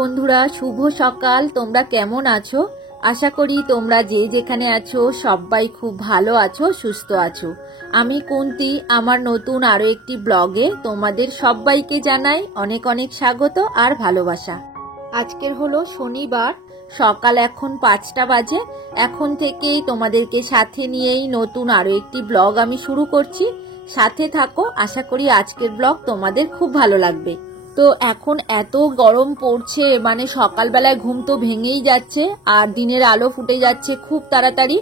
বন্ধুরা, শুভ সকাল। তোমরা কেমন আছো? আশা করি তোমরা যে যেখানে আছো সবাই খুব ভালো আছো, সুস্থ আছো। আমি কুন্তি, আমার নতুন আরো একটি ব্লগে তোমাদের সবাইকে জানাই অনেক অনেক স্বাগত আর ভালোবাসা। আজকের হলো শনিবার, সকাল এখন 5টা বাজে। এখন থেকেই তোমাদেরকে সাথে নিয়েই নতুন আরো একটি ব্লগ আমি শুরু করছি। সাথে থাকো, আশা করি আজকের ব্লগ তোমাদের খুব ভালো লাগবে। তো এখন এত গরম পড়ছে, মানে সকালবেলায় ঘুম তো ভেঙেই যাচ্ছে আর দিনের আলো ফুটে যাচ্ছে খুব তাড়াতাড়ি,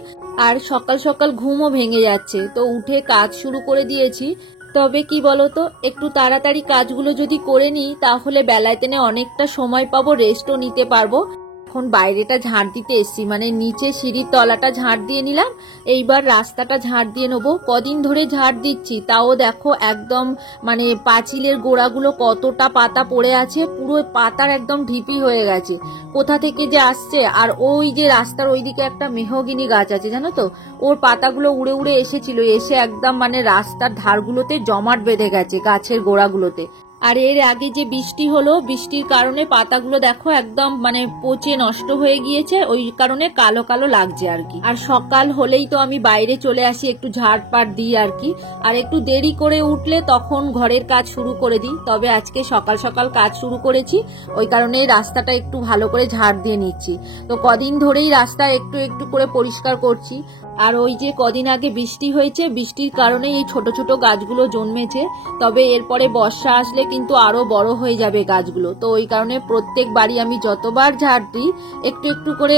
আর সকাল সকাল ঘুমও ভেঙে যাচ্ছে। তো উঠে কাজ শুরু করে দিয়েছি। তবে কি বলতো, একটু তাড়াতাড়ি কাজগুলো যদি করে নিই তাহলে বেলায় তেনে অনেকটা সময় পাবো, রেস্টও নিতে পারবো। এখন বাইরেটা ঝাড় দিতে এসছি, মানে নিচে সিঁড়ির তলাটা ঝাড় দিয়ে নিলাম, এইবার রাস্তাটা ঝাড় দিয়ে নেবো। কদিন ধরে ঝাড় দিচ্ছি, তাও দেখো একদম মানে পাঁচিলের গোড়াগুলো কতটা পাতা পড়ে আছে, পুরো পাতার একদম ঢিপি হয়ে গেছে। কোথা থেকে যে আসছে। আর ওই যে রাস্তার ওইদিকে একটা মেহগিনি গাছ আছে জানো তো, ওর পাতাগুলো উড়ে উড়ে এসেছিল, এসে একদম মানে রাস্তার ধারগুলোতে জমাট বেঁধে গেছে গাছের গোড়াগুলোতে। আর এর আগে যে বৃষ্টি হলো, বৃষ্টির কারণে পাতাগুলো দেখো একদম মানে পচে নষ্ট হয়ে গিয়েছে, ওই কারণে কালো কালো লাগছে আর কি। আর সকাল হলেই তো আমি বাইরে চলে আসি, একটু ঝাড়পাট দিই আর কি। আর একটু দেরি করে উঠলে তখন ঘরের কাজ শুরু করে দিই। তবে আজকে সকাল সকাল কাজ শুরু করেছি, ওই কারণে রাস্তাটা একটু ভালো করে ঝাড় দিয়ে নিচ্ছি। তো কদিন ধরেই রাস্তা একটু একটু করে পরিষ্কার করছি। আর ওই যে কদিন আগে বৃষ্টি হয়েছে, বৃষ্টির কারণে এই ছোট ছোট গাছগুলো জন্মেছে। তবে এরপরে বর্ষা আসলে কিন্তু আরো বড় হয়ে যাবে গাছগুলো। তো ওই কারণে প্রত্যেক বাড়ি আমি যতবার ঝাড় দিই একটু একটু করে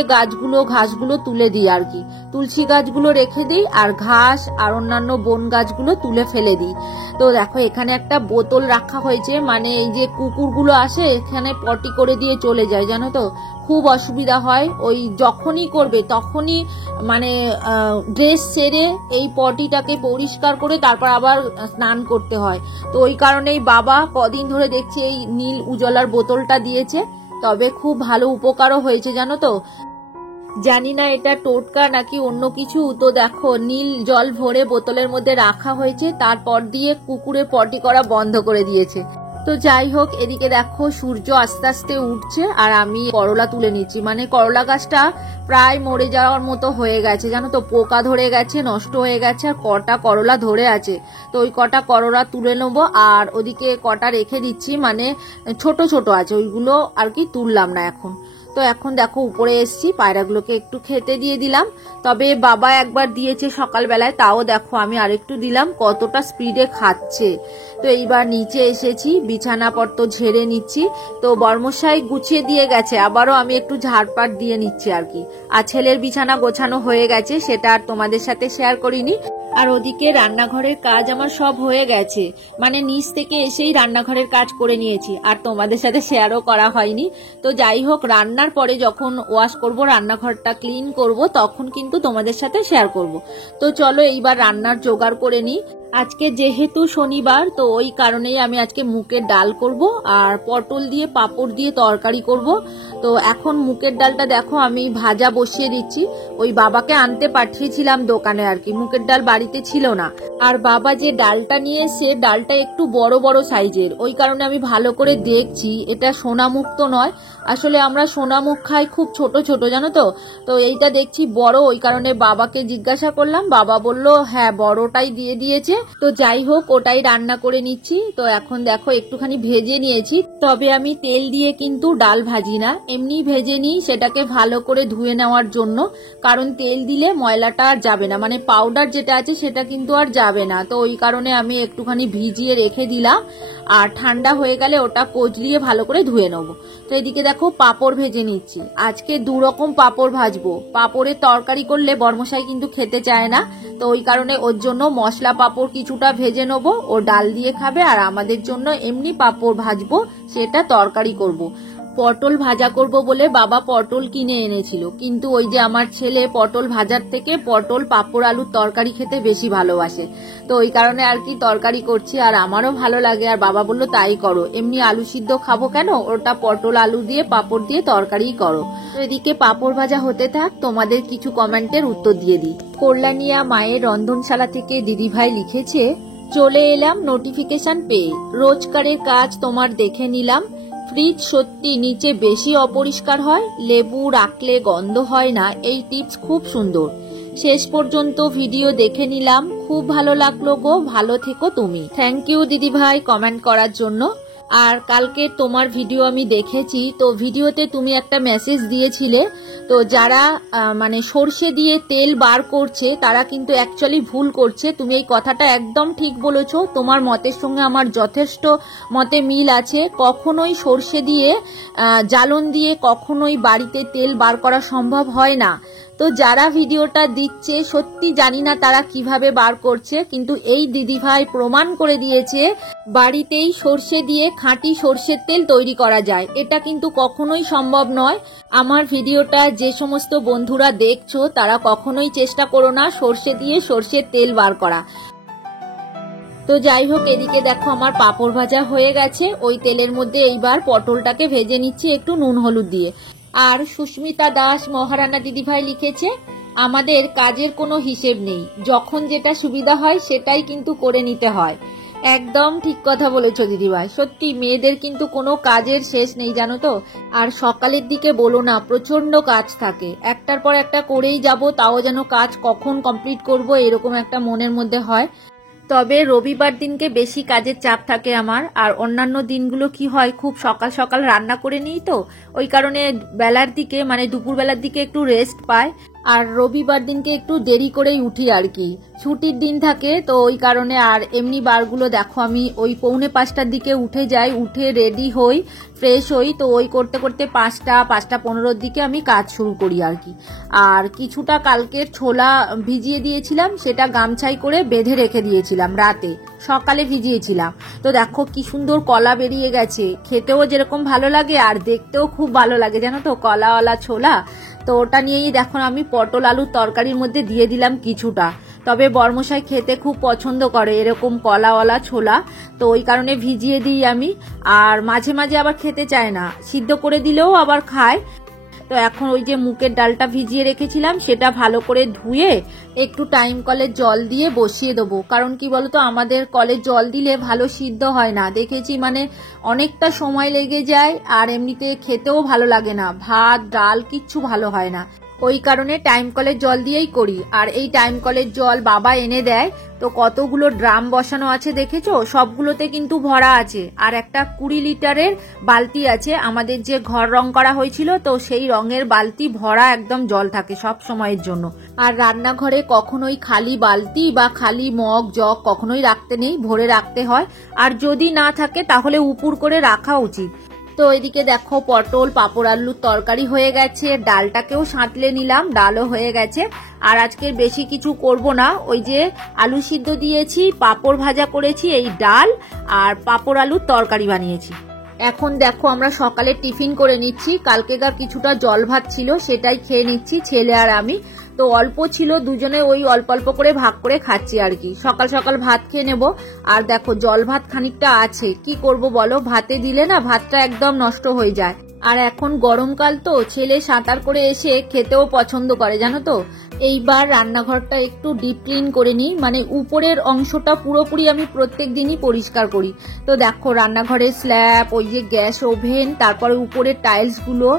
ঘাসগুলো তুলে দিই আর কি। তুলসী গাছগুলো রেখে দিই আর ঘাস আর অন্যান্য বন গাছগুলো তুলে ফেলে দিই। তো দেখো এখানে একটা বোতল রাখা হয়েছে, মানে এই যে কুকুরগুলো আসে এখানে পটি করে দিয়ে চলে যায় জানো তো, খুব অসুবিধা হয়। ওই যখনই করবে তখনই মানে ড্রেস ছেড়ে এই পটিটাকে পরিষ্কার করে তারপর আবার স্নান করতে হয়। তো ওই কারণেই বাবা কদিন ধরে দেখছি এই নীল উজলার বোতলটা দিয়েছে। তবে খুব ভালো উপকারও হয়েছে জানো তো। জানি না এটা টোটকা নাকি অন্য কিছু। তো দেখো নীল জল ভরে বোতলের মধ্যে রাখা হয়েছে, তারপর দিয়ে কুকুরে পটি করা বন্ধ করে দিয়েছে। তো যাই হোক, এদিকে দেখো সূর্য আস্তে আস্তে উঠছে আর আমি করলা তুলে নিচ্ছি। মানে করলা গাছটা প্রায় মরে যাওয়ার মতো হয়ে গেছে জানো তো, পোকা ধরে গেছে, নষ্ট হয়ে গেছে, আর কটা করলা ধরে আছে। তো ওই কটা করলা তুলে নেবো আর ওদিকে কটা রেখে দিচ্ছি, মানে ছোট ছোট আছে ওইগুলো আর কি তুললাম না এখন। তো এখন দেখো উপরে এসছি, পায়রাগুলোকে একটু খেতে দিয়ে দিলাম। তবে বাবা একবার দিয়েছে সকালবেলায়, তাও দেখো আমি আরেকটু দিলাম, কতটা স্পিডে খাচ্ছে। তো এইবার নিচে এসেছি, বিছানাপত্র ঝেড়ে নিচ্ছি। তো বর্মশাই গুছিয়ে দিয়ে গেছে, আবারও আমি একটু ঝাড়পাট দিয়ে নিচ্ছি আর কি। আর ছেলের বিছানা গোছানো হয়ে গেছে, সেটা আর তোমাদের সাথে শেয়ার করিনি। আর ওদিকে রান্নাঘরের কাজ আমার সব হয়ে গেছে, মানে নিচ থেকে এসেই রান্নাঘরের কাজ করে নিয়েছি, আর তোমাদের সাথে শেয়ারও করা হয়নি। তো যাই হোক, রান্নার পরে যখন ওয়াশ করব, রান্নাঘরটা ক্লিন করব, তখন কিন্তু তোমাদের সাথে শেয়ার করব। তো চলো এইবার রান্নার জোগাড় করে নিই। আজকে যেহেতু শনিবার, তো ওই কারণেই আমি আজকে মুগের ডাল করব আর পটল দিয়ে পাঁপড় দিয়ে তরকারি করব। তো এখন মুগের ডালটা দেখো আমি ভাজা বসিয়ে দিচ্ছি। ওই বাবাকে আনতে পাঠিয়েছিলাম দোকানে আর কি, মুগের ডাল বাড়িতে ছিল না। আর বাবা যে ডালটা নিয়ে এসে, ডালটা একটু বড় বড় সাইজের, ওই কারণে আমি ভালো করে দেখছি, এটা সোনামুখ তো নয়। আসলে আমরা সোনামুখ খাই খুব ছোট ছোট জানো তো। তো এইটা দেখছি বড়, ওই কারণে বাবাকে জিজ্ঞাসা করলাম, বাবা বলল হ্যাঁ বড়টাই দিয়ে দিয়েছে। তো যাই হোক, ওটাই রান্না করে নিচ্ছি। তো এখন দেখো একটুখানি ভেজে নিয়েছি, তবে আমি তেল দিয়ে কিন্তু ডাল ভাজি না, এমনি ভেজে নিই সেটাকে ভালো করে ধুয়ে নেওয়ার জন্য। কারণ তেল দিলে ময়লাটা আর যাবে না, মানে পাউডার যেটা আছে সেটা কিন্তু আর যাবে না। তো ওই কারণে আমি একটুখানি ভিজিয়ে রেখে দিলাম, আর ঠান্ডা হয়ে গেলে ওটা কচলিয়ে ভালো করে ধুয়ে নেবো। তো এদিকে দেখো পাঁপড় ভেজে নিচ্ছি। আজকে 2 রকম পাঁপড় ভাজবো। পাঁপড়ের তরকারি করলে বর্মশাই কিন্তু খেতে চায় না, তো ওই কারণে ওর জন্য মশলা পাঁপড় কিছুটা ভেজে নেবো, ও ডাল দিয়ে খাবে, আর আমাদের জন্য এমনি পাঁপড় ভাজবো, সেটা তরকারি করব। পটল ভাজা করব বলে বাবা পটল কিনে এনেছিল, কিন্তু ওই যে আমার ছেলে পটল ভাজার থেকে পটল পাঁপড় আলুর তরকারি খেতে বেশি ভালোবাসে, তো ওই কারণে আর কি তরকারি করছি। আর আমারও ভালো লাগে, আর বাবা বললো তাই করো, এমনি আলু সিদ্ধ খাবো কেন, ওটা পটল আলু দিয়ে পাঁপড় দিয়ে তরকারি করো। তো এদিকে পাঁপড় ভাজা হতে থাক, তোমাদের কিছু কমেন্টের উত্তর দিয়ে দিই। কল্যাণিয়া মায়ের রন্ধনশালা থেকে দিদিভাই লিখেছে, চলে এলাম নোটিফিকেশন পেয়ে, রোজকারের কাজ তোমার দেখে নিলাম। ফ্রিজ সত্যি নিচে বেশি অপরিষ্কার হয়, লেবু রাখলে গন্ধ হয় না, এই টিপস খুব সুন্দর। শেষ পর্যন্ত ভিডিও দেখে নিলাম, খুব ভালো লাগলো গো, ভালো থেকো তুমি। থ্যাংক ইউ দিদিভাই কমেন্ট করার জন্য। আর কালকে তোমার ভিডিও আমি দেখেছি, তো ভিডিওতে তুমি একটা মেসেজ দিয়েছিলে, তো যারা মানে সর্ষে দিয়ে তেল বার করছে তারা কিন্তু অ্যাকচুয়ালি ভুল করছে। তুমি এই কথাটা একদম ঠিক বলেছো, তোমার মতের সঙ্গে আমার যথেষ্ট মতে মিল আছে। কখনোই সর্ষে দিয়ে জ্বালন দিয়ে কখনোই বাড়িতে তেল বার করা সম্ভব হয় না। তো যারা ভিডিওটা দিচ্ছে সত্যি জানি না তারা কিভাবে বার করছে, কিন্তু এই দিদিভাই প্রমাণ করে দিয়েছে বাড়িতেই সর্ষে দিয়ে খাঁটি সর্ষের তেল তৈরি করা যায়। এটা কিন্তু কখনোই সম্ভব নয়। আমার ভিডিওটা যে সমস্ত বন্ধুরা দেখছো তারা কখনোই চেষ্টা করো না সর্ষে দিয়ে সর্ষের তেল বার করা। তো যাই হোক, এদিকে দেখো আমার পাঁপড় ভাজা হয়ে গেছে, ওই তেলের মধ্যে এইবার পটলটাকে ভেজে নিচ্ছি একটু নুন হলুদ দিয়ে। আর সুস্মিতা দাস মহারানা দিদিভাই লিখেছে, আমাদের কাজের কোনো হিসেব নেই, যখন যেটা সুবিধা হয় সেটাই কিন্তু করে নিতে হয়। একদম ঠিক কথা বলেছো দিদিভাই, সত্যি মেয়েদের কিন্তু কোনো কাজের শেষ নেই জানো তো। আর সকালের দিকে বলো না, প্রচন্ড কাজ থাকে, একটার পর একটা করেই যাব, তাও যেন কাজ কখন কমপ্লিট করব এরকম একটা মনের মধ্যে হয়। তবে রবিবার দিনকে বেশি কাজের চাপ থাকে আমার, আর অন্যান্য দিনগুলো কি হয় খুব সকাল সকাল রান্না করে নিই, তো ওই কারণে বেলার দিকে মানে দুপুরবেলার দিকে একটু রেস্ট পাই। আর রবিবার দিনকে একটু দেরি করেই উঠি আর কি, ছুটির দিন থাকে তো ওই কারণে। আর এমনি বারগুলো দেখো আমি ওই 4:45টার দিকে উঠে যাই, উঠে রেডি হই, ফ্রেশ হই, তো ওই করতে করতে 5:15-5:15 দিকে আমি কাজ শুরু করি আর কি। আর কিছুটা কালকের ছোলা ভিজিয়ে দিয়েছিলাম, সেটা গামছাই করে বেঁধে রেখে দিয়েছিলাম, রাতে সকালে ভিজিয়েছিলাম। তো দেখো কি সুন্দর কলা বেরিয়ে গেছে, খেতেও যেরকম ভালো লাগে আর দেখতেও খুব ভালো লাগে জানো তো, কলাওয়ালা ছোলা। তো ওটা নিয়েই দেখো আমি পটল আলুর তরকারির মধ্যে দিয়ে দিলাম কিছুটা। তবে বর্মশাই খেতে খুব পছন্দ করে এরকম কলাওয়ালা ছোলা, তো ওই কারণে ভিজিয়ে দিই আমি। আর মাঝে মাঝে আবার খেতে চায় না, সিদ্ধ করে দিলেও আবার খায়। তো এখন ওই যে মুগের ডালটা ভিজিয়ে রেখেছিলাম সেটা ভালো করে ধুয়ে একটু টাইম কলের জল দিয়ে বসিয়ে দেবো। কারণ কি বলতো, আমাদের কলের জল দিলে ভালো সিদ্ধ হয় না, দেখেছি মানে অনেকটা সময় লেগে যায়, আর এমনিতে খেতেও ভালো লাগে না, ভাত ডাল কিচ্ছু ভালো হয় না। ওই কারণে টাইম কলের জল দিয়েই করি। আর এই টাইম কলের জল বাবা এনে দেয়, তো কতগুলো ড্রাম বসানো আছে দেখেছো, সবগুলোতে কিন্তু ভরা আছে। আর একটা 20 লিটারের বালতি আছে, আমাদের যে ঘর রং করা হয়েছিল তো সেই রঙের বালতি ভরা একদম জল থাকে সব সময়ের জন্য। আর রান্নাঘরে কখনোই খালি বালতি বা খালি মগ জগ কখনোই রাখতে নেই, ভরে রাখতে হয়। আর যদি না থাকে তাহলে উপুর করে রাখা উচিত। তো এদিকে দেখো পটল পাঁপড় আলুর তরকারি হয়ে গেছে, ডালটাকেও সাঁতলে নিলাম, ডালও হয়ে গেছে। আর আজকের বেশি কিছু করব না, ওই যে আলু সিদ্ধ দিয়েছি, পাঁপড় ভাজা করেছি, এই ডাল আর পাঁপড় আলুর তরকারি বানিয়েছি। এখন দেখো আমরা সকালে টিফিন করে নিচ্ছি, কালকেকার কিছুটা জল ভাত ছিল সেটাই খেয়ে নিচ্ছি ছেলে আর আমি। তো অল্প ছিল, দুজনে ওই অল্প অল্প করে ভাগ করে খাচ্ছি আর কি। সকাল সকাল ভাত খেয়ে নেব। আর দেখো জল ভাত খানিকটা আছে, কি করব বলো, ভাতে দিলে না ভাতটা একদম নষ্ট হয়ে যায়। আর এখন গরমকাল তো, ছেলে সাঁতার করে এসে খেতেও পছন্দ করে জানো তো। এইবার রান্নাঘরটা একটু ডিপ ক্লিন করে নিই, মানে উপরের অংশটা পুরোপুরি আমি প্রত্যেক দিনই পরিষ্কার করি। তো দেখো রান্নাঘরের স্ল্যাব, ওই যে গ্যাস ওভেন, তারপরে উপরের টাইলসগুলো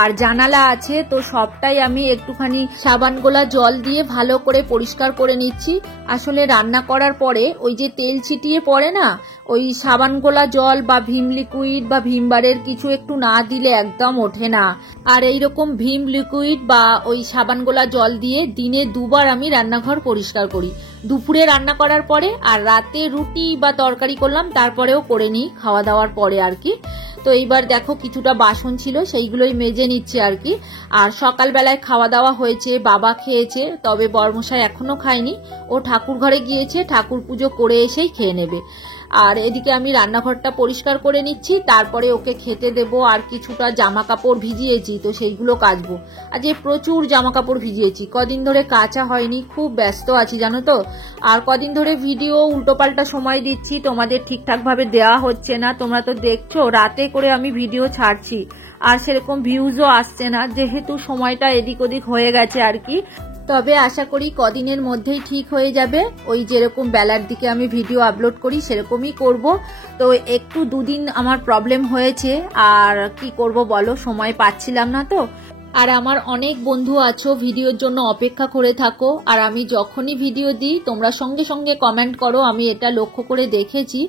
আর জানালা আছে, তো সবটাই আমি একটুখানি সাবান গোলা জল দিয়ে ভালো করে পরিষ্কার করে নিচ্ছি। আসলে রান্না করার পরে ওই যে তেল ছিটিয়ে পড়ে না, ওই সাবান গোলা জল বা ভীম লিকুইড বা ভীমবারের কিছু একটু না দিলে একদম ওঠে না। আর এইরকম ভীম লিকুইড বা ওই সাবান গোলা জল দিয়ে দিনে 2 বার আমি রান্নাঘর পরিষ্কার করি, দুপুরে রান্না করার পরে আর রাতে রুটি বা তরকারি করলাম তারপরেও করে নিই খাওয়া দাওয়ার পরে আর কি। তো এইবার দেখো কিছুটা বাসন ছিল সেইগুলোই মেজে নিচ্ছে আর কি। আর সকালবেলায় খাওয়া দাওয়া হয়েছে, বাবা খেয়েছে, তবে বর্মশাই এখনো খায়নি, ও ঠাকুর ঘরে গিয়েছে, ঠাকুর পুজো করে এসেই খেয়ে নেবে। আর এদিকে আমি রান্নাঘরটা পরিষ্কার করে নিচ্ছি, তারপরে ওকে খেতে দেব। আর কিছুটা জামা কাপড় ভিজিয়েছি, তো সেইগুলো কাচবো। আজকে প্রচুর জামা কাপড় ভিজিয়েছি, কদিন ধরে কাচা হয়নি, খুব ব্যস্ত আছি জানো তো। আর কদিন ধরে ভিডিও উল্টোপাল্টা সময় দিচ্ছি, তোমাদের ঠিকঠাক ভাবে দেওয়া হচ্ছে না। তোমরা তো দেখছো রাতে করে আমি ভিডিও ছাড়ছি, আর সেরকম ভিউজও আসছে না, যেহেতু সময়টা এদিক ওদিক হয়ে গেছে আর কি। তবে আশা করি কদিনের মধ্যেই ঠিক হয়ে যাবে। ওই যেরকম বেলার দিকে আমি ভিডিও আপলোড করি সেরকমই করব। তো একটু দুদিন আমার প্রবলেম হয়েছে, আর কি করব বলো, সময় পাচ্ছিলাম না তো। আর আমার অনেক বন্ধু আছো ভিডিওর জন্য অপেক্ষা করে থাকো, আর আমি যখনই ভিডিও দিই তোমরা সঙ্গে সঙ্গে কমেন্ট করো, আমি এটা লক্ষ্য করে দেখেছি।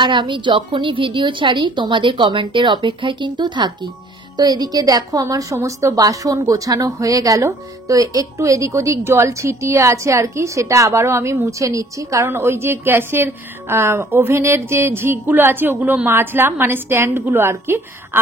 আর আমি যখনই ভিডিও ছাড়ি তোমাদের কমেন্টের অপেক্ষায় কিন্তু থাকি। তো এদিকে দেখো আমার সমস্ত বাসন গোছানো হয়ে গেল। তো একটু এদিক ওদিক জল ছিটিয়ে আছে আর কি, সেটা আবারও আমি মুছে নিচ্ছি। কারণ ওই যে গ্যাসের ওভেনের যে ঝিকগুলো আছে ওগুলো মাজলাম, মানে স্ট্যান্ডগুলো আর কি।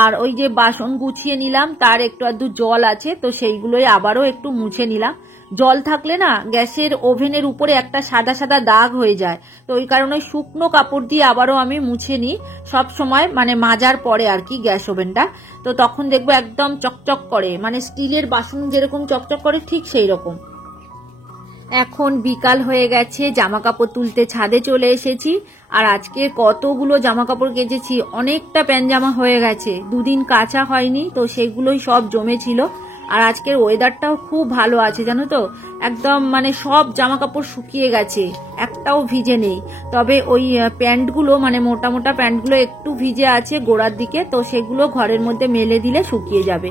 আর ওই যে বাসন গুছিয়ে নিলাম, তার একটু আধটু জল আছে, তো সেইগুলোই আবারও একটু মুছে নিলাম। জল থাকলে না গ্যাসের ওভেনের উপরে একটা সাদা সাদা দাগ হয়ে যায়, তো ওই কারণে শুকনো কাপড় দিয়ে আবারও আমি মুছে নিই সব সময়, মানে মাজার পরে আর কি গ্যাস ওভেনটা। তো তখন দেখবো একদম চকচক করে, মানে স্টিলের বাসন যেরকম চকচক করে ঠিক সেই রকম। এখন বিকাল হয়ে গেছে, জামা কাপড় তুলতে ছাদে চলে এসেছি। আর আজকে কতগুলো জামা কাপড় কেচেছি, অনেকটা প্যান্ট হয়ে গেছে, দুদিন কাচা হয়নি, তো সেগুলোই সব জমেছিল। আর আজকের ওয়েদারটাও খুব ভালো আছে জানো তো, একদম মানে সব জামা কাপড় শুকিয়ে গেছে, একটাও ভিজে নেই। তবে ওই প্যান্টগুলো, মানে মোটা মোটা প্যান্টগুলো একটু ভিজে আছে গোড়ার দিকে, তো সেগুলো ঘরের মধ্যে মেলে দিলে শুকিয়ে যাবে।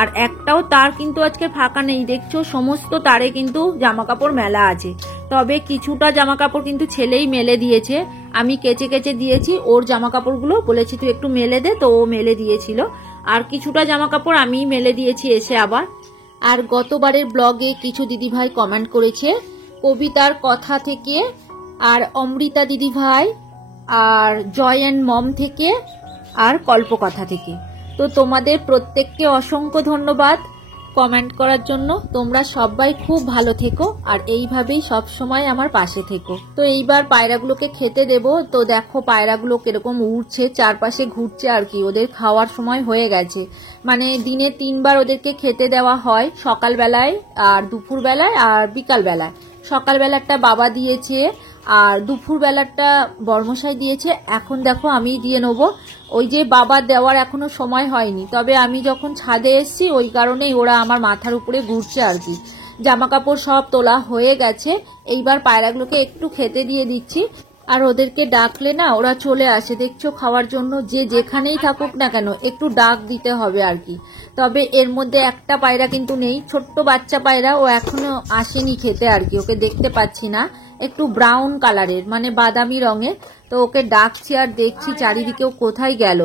আর একটাও তার কিন্তু আজকে ফাঁকা নেই, দেখছো সমস্ত তারে কিন্তু জামা কাপড় মেলা আছে। তবে কিছুটা জামা কাপড় কিন্তু ছেলেই মেলে দিয়েছে, আমি কেচে কেচে দিয়েছি। ওর জামা কাপড়গুলো বলেছি তুই একটু মেলে দে, তো ও মেলে দিয়েছিল। আর কিছুটা জামা কাপড় আমি মেলে দিয়েছি এসে আবার। আর গতবারের ব্লগে কিছু দিদিভাই কমেন্ট করেছে কবিতার কথা থেকে, আর অমৃতা দিদিভাই, আর জয় অ্যান্ড মম থেকে, আর কল্পকথা থেকে। তো তোমাদের প্রত্যেককে অসংখ্য ধন্যবাদ কমেন্ট করার জন্য। তোমরা সবাই খুব ভালো থেকো, আর এইভাবেই সব সময় আমার পাশে থেকো। তো এইবার পায়রাগুলোকে খেতে দেব। তো দেখো পায়রাগুলো কিরকম উড়ছে, চারপাশে ঘুরছে আর কি, ওদের খাওয়ার সময় হয়ে গেছে। মানে দিনে 3 বার ওদেরকে খেতে দেওয়া হয়, সকালবেলায়, আর দুপুরবেলায়, আর বিকালবেলায়। সকালবেলাটা বাবা দিয়েছে, আর দুপুরবেলাটা বর্মশাই দিয়েছে। এখন দেখো আমি দিয়ে নেবো। ওই যে বাবার দেওয়ার এখনো সময় হয়নি, তবে আমি যখন ছাদে এসছি ওই কারণেই ওরা আমার মাথার উপরে ঘুরছে আর কি। জামা কাপড় সব তোলা হয়ে গেছে, এইবার পায়রাগুলোকে একটু খেতে দিয়ে দিচ্ছি। আর ওদেরকে ডাকলে না ওরা চলে আসে, দেখছো খাওয়ার জন্য। যে যেখানেই থাকুক না কেন একটু ডাক দিতে হবে আর কি। তবে এর মধ্যে একটা পায়রা কিন্তু নেই, ছোট্ট বাচ্চা পায়রা, ও এখনো আসেনি খেতে আর কি, ওকে দেখতে পাচ্ছি না। একটু ব্রাউন কালারের, মানে বাদামি রঙের। তো ওকে ডাকছি আর দেখছি চারিদিকেও কোথায় গেল,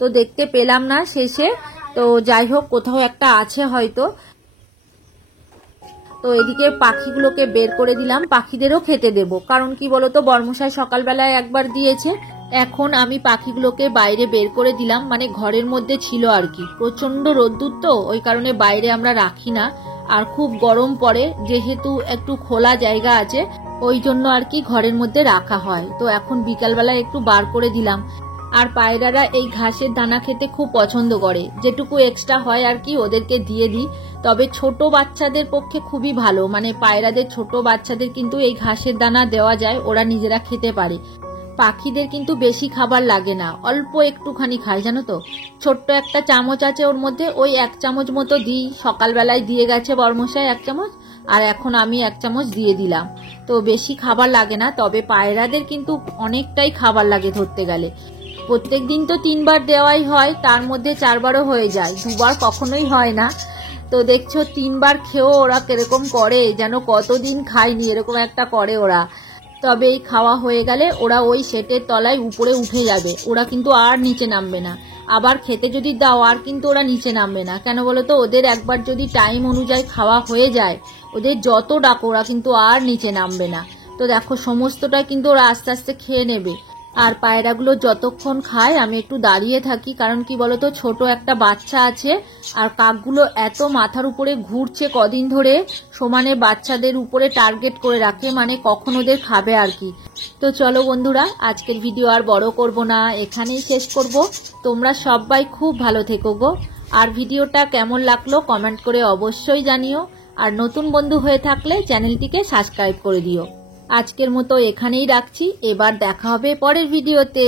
তো দেখতে পেলাম না শেষে। তো যাই হোক, কোথাও একটা আছে হয়তো। তো এদিকে পাখিগুলোকে বের করে দিলাম, পাখিদেরও খেতে দেব। কারণ কি বলতো, বর্মশাই সকালবেলায় একবার দিয়েছে। এখন আমি পাখিগুলোকে বাইরে বের করে দিলাম, মানে ঘরের মধ্যে ছিল আর কি, প্রচন্ড রোদ্দুর তো, ওই কারণে বাইরে আমরা রাখি না। আর খুব গরম পড়ে, যেহেতু একটু খোলা জায়গা আছে ওই জন্য আর কি ঘরের মধ্যে রাখা হয়। তো এখন বিকালবেলায় একটু বার করে দিলাম। আর পায়রারা এই ঘাসের দানা খেতে খুব পছন্দ করে, যেটুকু এক্সট্রা হয় আর কি ওদেরকে দিয়ে দিই। তবে ছোট বাচ্চাদের পক্ষে খুবই ভালো, মানে পায়রাদের ছোট বাচ্চাদের কিন্তু এই ঘাসের দানা দেওয়া যায়, ওরা নিজেরা খেতে পারে। পাখিদের কিন্তু বেশি খাবার লাগে না, অল্প একটুখানি খায় জানো তো। ছোট্ট একটা চামচ আছে ওর মধ্যে, ওই 1 চামচ মতো দিই। সকালবেলায় দিয়ে গেছে বর্মশাই 1 চামচ, আর এখন আমি 1 চামচ দিয়ে দিলাম। তো বেশি খাবার লাগে না, তবে পায়রাদের কিন্তু অনেকটাই খাবার লাগে ধরতে গেলে। প্রত্যেক দিন তো 3 বার দেওয়াই হয়, তার মধ্যে 4 বারও হয়ে যায়, 2 বার কখনোই হয় না। তো দেখছো 3 বার খেয়েও ওরা কিরকম করে, যেন কতদিন খায়নি এরকম একটা করে ওরা। তবে এই খাওয়া হয়ে গেলে ওরা ওই শেটের তলায় উপরে উঠে যাবে, ওরা কিন্তু আর নিচে নামবে না। আবার খেতে যদি দাও আর কিন্তু ওরা নিচে নামবে না, কেন বলো তো, ওদের একবার যদি টাইম অনুযায়ী খাওয়া হয়ে যায়, ওদের যত ডাকো ওরা কিন্তু আর নিচে নামবে না। তো দেখো সমস্তটাই কিন্তু ওরা আস্তে আস্তে খেয়ে নেবে। আর পায়রাগুলো যতক্ষণ খায় আমি একটু দাঁড়িয়ে থাকি, কারণ কি বলতো ছোট একটা বাচ্চা আছে আর কাকগুলো এত মাথার উপরে ঘুরছে কদিন ধরে, সমানে বাচ্চাদের উপরে টার্গেট করে রাখে, মানে কখন ওদের খাবে আর কি। তো চলো বন্ধুরা, আজকের ভিডিও আর বড় করব না, এখানেই শেষ করব। তোমরা সবাই খুব ভালো থেকো গো। আর ভিডিওটা কেমন লাগলো কমেন্ট করে অবশ্যই জানিও। আর নতুন বন্ধু হয়ে থাকলে চ্যানেলটিকে সাবস্ক্রাইব করে দিও। আজকের মতো এখানেই রাখছি, এবার দেখা হবে পরের ভিডিওতে।